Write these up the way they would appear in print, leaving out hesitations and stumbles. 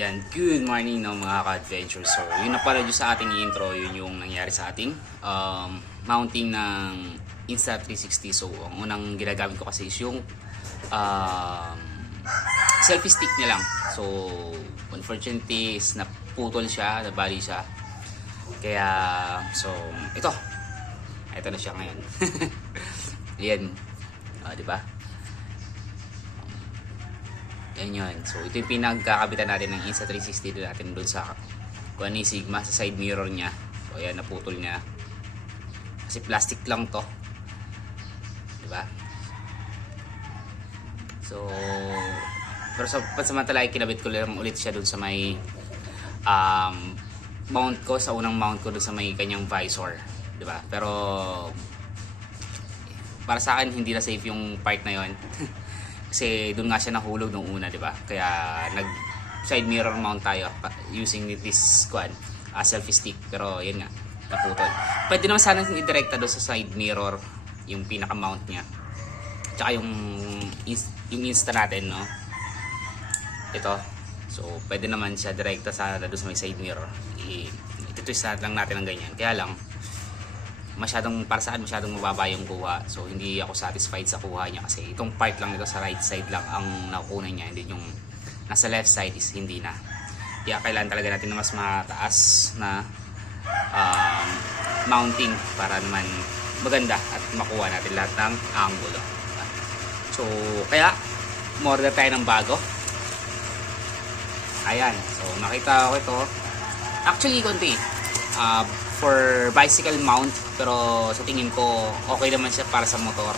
Ayan, good morning no, mga ka-adventure. So, yun na pala yung sa ating intro, yun yung nangyari sa ating mounting ng Insta360. So, ang unang ginagamit ko kasi is yung selfie stick niya lang. So, unfortunately is naputol siya, nabali siya. Kaya, so, ito na siya ngayon. Ayan, di ba? Yan yun. So, ito yung pinagkakabitan natin ng Insta360 natin doon sa kung ano yung Sigma sa side mirror niya. So, ayan, naputol niya. Kasi plastic lang to. Diba? So, pero sa pansamantala, kinabit ko lang ulit siya doon sa may mount ko, sa unang mount ko doon sa may kanyang visor. Diba? Pero, para sa akin, hindi na safe yung part na yon. Kasi doon nga siya nahulog nung una, di ba? Kaya nag side mirror mount tayo using this selfie stick. Pero yun nga, naputol. Pwede naman sana i-directa doon sa side mirror yung pinaka mount niya. Tsaka yung Insta natin, no? Ito. So, pwede naman siya direkta sa doon sa may side mirror. Iti-twist lang natin ng ganyan. Kaya lang, para saan masyadong mababa yung kuha. So hindi ako satisfied sa kuha niya kasi itong part lang nito sa right side lang ang nakukunan niya, hindi yung nasa left side is hindi na. Kaya kailangan talaga natin na mas mataas na mounting para naman maganda at makuha natin lahat ng angulo. So kaya order tayo ng bago. Ayan, so nakita ko ito. Actually konti for bicycle mount, pero sa tingin ko okay naman siya para sa motor.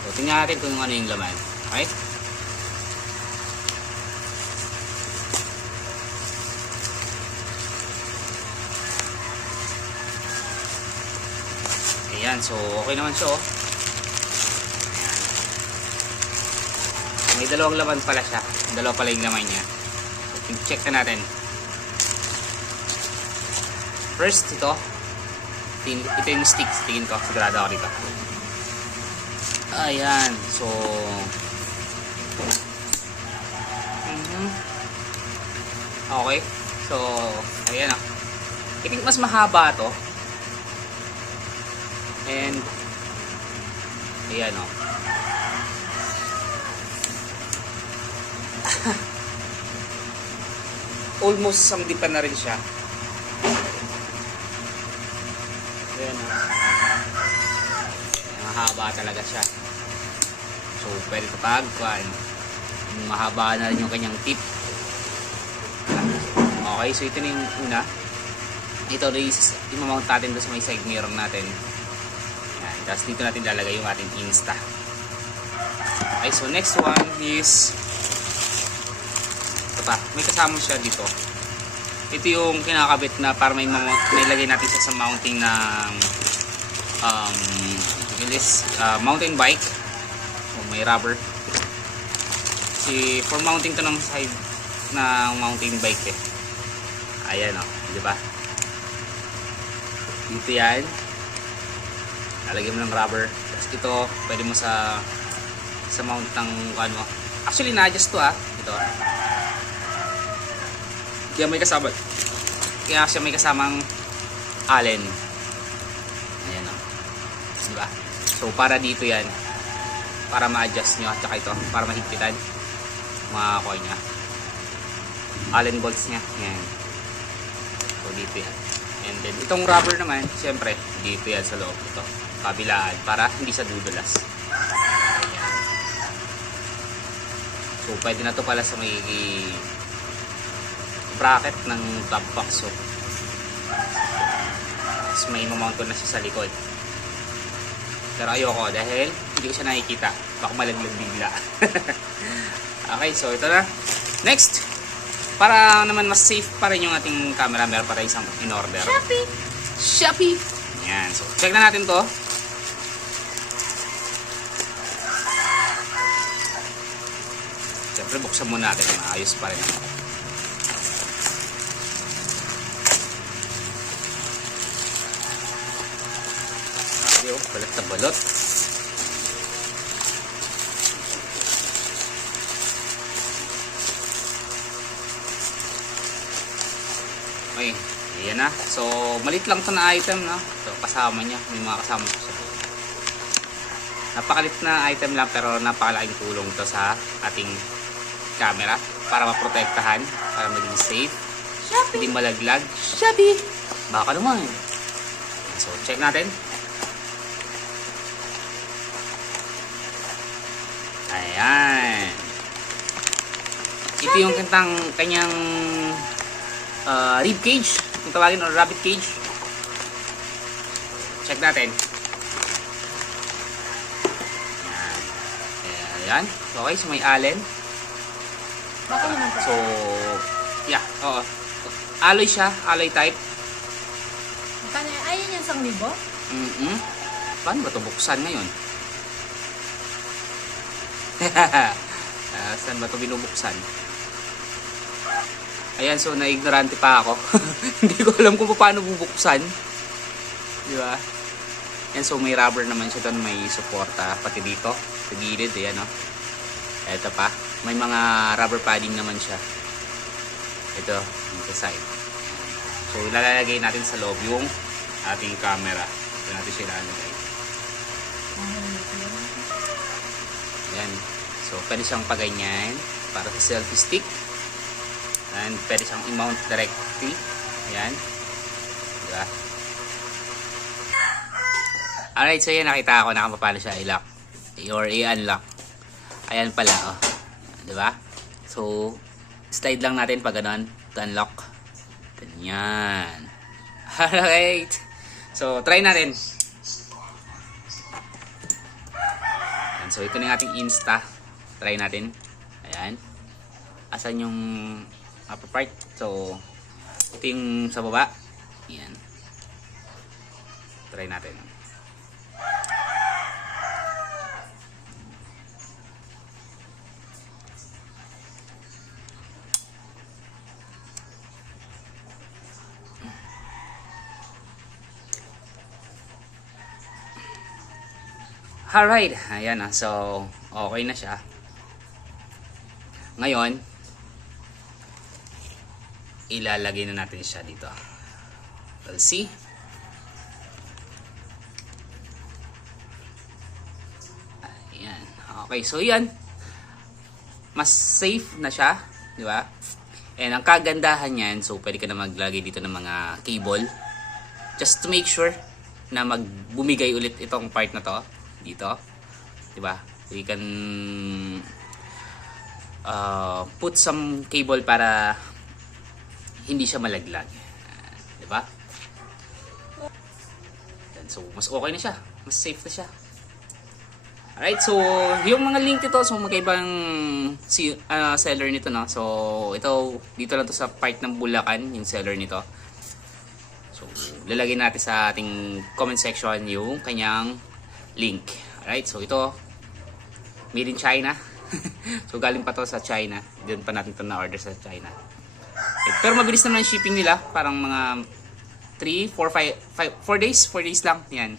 So tingnan natin kung ano yung laman. Okay? Ayan, so okay naman siya, oh. Ayan. May dalawang laman pala siya. Dalawa pala yung laman niya. So check na natin. First, ito yung sticks. Tingin ko, sigurado ako dito. Ayan, so okay, so ayan, I think mas mahaba to. And ayan, almost sangdipan na rin siya. Ayan, mahaba talaga siya. So pwede kapag mahaba na rin yung kanyang tip. Okay, so ito na yung una. Ito is imamount natin doon sa may side mirror natin. Ayan, tapos dito natin lalagay yung ating Insta. Okay, so next one is ito pa, may kasama siya dito. Ito yung kinakabit na para may lagay natin siya sa mounting ng mountain bike. So, may rubber. For mounting to ng side ng mountain bike eh. Ayan, di ba? Dito yan. Lalagyan mo ng rubber. Tapos ito, pwede mo sa mount ng ano. Actually, na-adjust to ito. Kaya siya may kasamang allen. Ayan, diba? So para dito yan, para ma-adjust nyo, at saka ito para mahigpitan mga kuha nya, allen bolts nya. Ayan. So dito yan. And then itong rubber naman, syempre dito yan sa loob, ito kabilaan, para hindi siya dudulas. Ayan. So pwede na to pala sa may bracket ng top box. So may mamount ko na siya sa likod, pero ayoko dahil hindi ko siya nakikita, baka malaglag bigla. Okay, so ito na. Next, para naman mas safe pa rin yung ating camera, meron pa rin isang in order, Shopee. Yan, so check na natin to. Siyempre buksan muna natin, maayos pa rin. Balot na balot. Ayan na. So, malit lang to na item, no? So, kasama niya. May mga kasama ko siya. Napakalit na item lang pero napakalaking tulong to sa ating camera para maprotektahan, para maging safe. Shopee. Hindi malaglag. Shopee! Baka naman. So, check natin. Ayan. Ito yung kanyang rib cage, kung tawagin, or rabbit cage. Check natin. Ayan. Okay, so may allen. Baka naman po. So, yeah, oo. Alloy siya, alloy type. Magkano yan? Ayun yung 1,000? Paano ba ito buksan ngayon? Saan ba ito binubuksan? Ayan, so na-ignorante pa ako. Hindi ko alam kung paano bubuksan. Di ba? Ayan, so may rubber naman siya doon, may suporta pati dito sa gilid, ayan, no? Ito pa, may mga rubber padding naman siya. Ito, sa side. So ilalagay natin sa loob yung ating camera. Ito natin siya ilalagay. Ayan. So pwede siyang paganyan para sa selfie stick. And pwede siyang i-mount directly. Ayan. Diba? Alright, so yan, nakita ako na kung paano siya i-lock or i-unlock. Ayan pala, oh. Diba? So, slide lang natin pag ganun to unlock. Ganyan. Alright. So, try natin. Ayan, so, ito na yung ating Insta. Try natin. Ayan. Asan yung upper part? So, ito yung sa baba. Ayan. Try natin. Alright. Ayan na. So, okay na siya. Ngayon, ilalagay na natin siya dito. We'll see. Ayan. Okay, so yan. Mas safe na siya, di ba? And ang kagandahan niyan, so pwede ka na maglagay dito ng mga cable just to make sure na magbumigay ulit itong part na to dito, di ba? So you can put some cable para hindi siya malaglag. Di ba? So, mas okay na siya. Mas safe na siya. Alright, so, yung mga link nito, so magkaibang seller nito, no? So, ito, dito lang to sa part ng Bulacan, yung seller nito. So, lalagay natin sa ating comment section yung kanyang link. Alright, so ito, made in China. So, galing pa to sa China. Doon pa natin ito na-order sa China. Okay, pero mabilis naman yung shipping nila. Parang mga 4 days lang. Yan.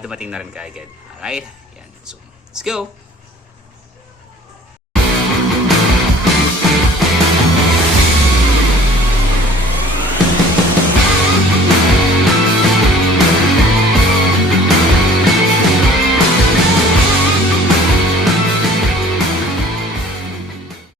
Dumating na rin kaagad. Alright. Yan. So, let's go.